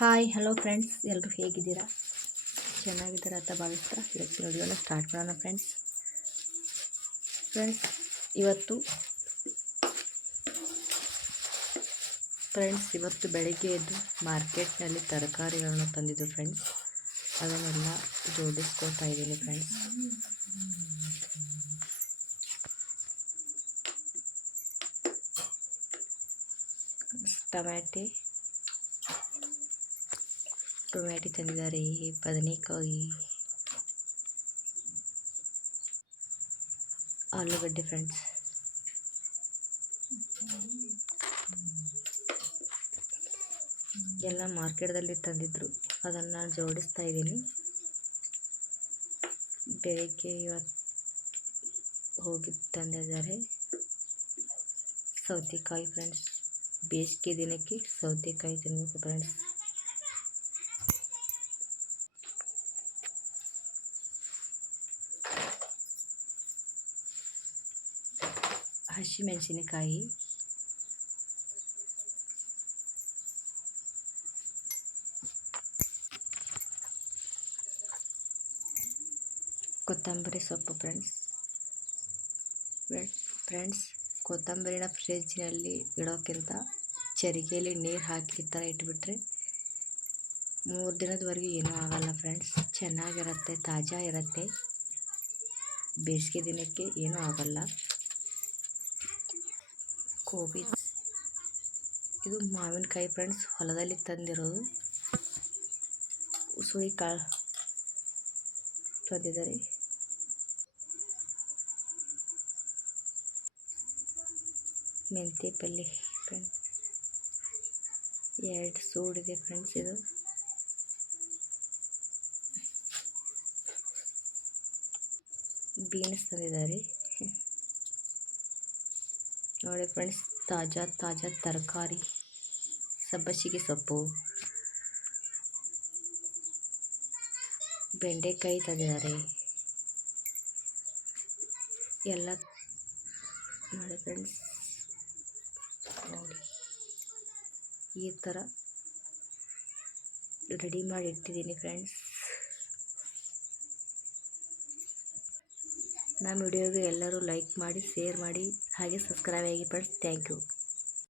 Hi hello friends ಎಲ್ಲರೂ ಹೇಗಿದ್ದೀರಾ? ಚೆನ್ನಾಗಿದ್ದೀರಾ ಅಂತ ಭಾವಿಸ್ತಾ ಇವತ್ತಿನ ವಿಡಿಯೋನ ಸ್ಟಾರ್ಟ್ ಮಾಡೋಣ ಫ್ರೆಂಡ್ಸ್ ಫ್ರೆಂಡ್ಸ್ ಇವತ್ತು ಫ್ರೆಂಡ್ಸ್ ಇವತ್ತು ಬೆಳಗ್ಗೆ ಎದ್ದು ಮಾರ್ಕೆಟ್ನಲ್ಲಿ ತರಕಾರಿಗಳನ್ನು ತಂದಿದ್ದು ಫ್ರೆಂಡ್ಸ್ ಅದನ್ನೆಲ್ಲ ಜೋಡಿಸ್ಕೊತಾ ಇದ್ದೀನಿ ಫ್ರೆಂಡ್ಸ್ ಟೊಮ್ಯಾಟಿ ಟೊಮ್ಯಾಟಿ ತಂದಿದ್ದಾರೆ ಬದನೆಕಾಯಿ. ಆಲೂಗಡ್ಡೆ ಫ್ರೆಂಡ್ಸ್ ಎಲ್ಲ ಮಾರ್ಕೆಟ್ದಲ್ಲಿ ತಂದಿದ್ರು. ಅದನ್ನು ಜೋಡಿಸ್ತಾ ಇದ್ದೀನಿ. ಬೆಳಗ್ಗೆ ಇವತ್ತು ಹೋಗಿ ತಂದಿದ್ದಾರೆ. ಸೌತೆಕಾಯಿ ಫ್ರೆಂಡ್ಸ್ ಬೇಸಿಗೆ ದಿನಕ್ಕೆ ಸೌತೆಕಾಯಿ ತಿನ್ನಬೇಕು ಫ್ರೆಂಡ್ಸ್ ಹಸಿಮೆಣಸಿನಕಾಯಿ ಕೊತ್ತಂಬರಿ ಸೊಪ್ಪು ಫ್ರೆಂಡ್ಸ್ ಫ್ರೆಂಡ್ಸ್ ಕೊತ್ತಂಬರಿನ ಫ್ರಿಜ್ನಲ್ಲಿ ಇಡೋಕ್ಕಿಂತ ಚರಿಗೆಯಲ್ಲಿ ನೀರು ಹಾಕಿ ಥರ ಇಟ್ಬಿಟ್ರೆ ಮೂರು ದಿನದವರೆಗೂ ಏನೂ ಆಗಲ್ಲ ಫ್ರೆಂಡ್ಸ್ ಚೆನ್ನಾಗಿರುತ್ತೆ, ತಾಜಾ ಇರುತ್ತೆ. ಬೇಸಿಗೆ ದಿನಕ್ಕೆ ಏನೂ ಆಗಲ್ಲ. ಗೋಬಿ ಇದು ಮಾವಿನಕಾಯಿ ಫ್ರೆಂಡ್ಸ್, ಹೊಲದಲ್ಲಿ ತಂದಿರೋದು. ಕಾಳು ತಂದಿದ್ದಾರೆ. ಮೆಂತೆ ಪಲ್ಯ ಫ್ರೆಂಡ್ಸ್. ಎರಡು ಸೂಡಿದೆ ಫ್ರೆಂಡ್ಸ್ ಇದು. ಬೀನ್ಸ್ ತಂದಿದ್ದಾರೆ. ನೋಡಿ ಫ್ರೆಂಡ್ಸ್, ತಾಜಾ ತಾಜಾ ತರಕಾರಿ, ಸಬ್ಬಸಿಗೆ ಸೊಪ್ಪು, ಬೆಂಡೆಕಾಯಿ ತಂದಿದ್ದಾರೆ ಎಲ್ಲ ನೋಡಿ ಫ್ರೆಂಡ್ಸ್, ನೋಡಿ ಈ ಥರ ರೆಡಿ ಮಾಡಿ ಇಟ್ಟಿದ್ದೀನಿ ಫ್ರೆಂಡ್ಸ್. ನಮ್ಮ ವಿಡಿಯೋಗೆ ಎಲ್ಲರೂ ಲೈಕ್ ಮಾಡಿ ಶೇರ್ ಮಾಡಿ ಹಾಗೆ ಸಬ್ಸ್ಕ್ರೈಬ್ ಆಗಿ ಫ್ರೆಂಡ್ಸ್ ಥ್ಯಾಂಕ್ ಯು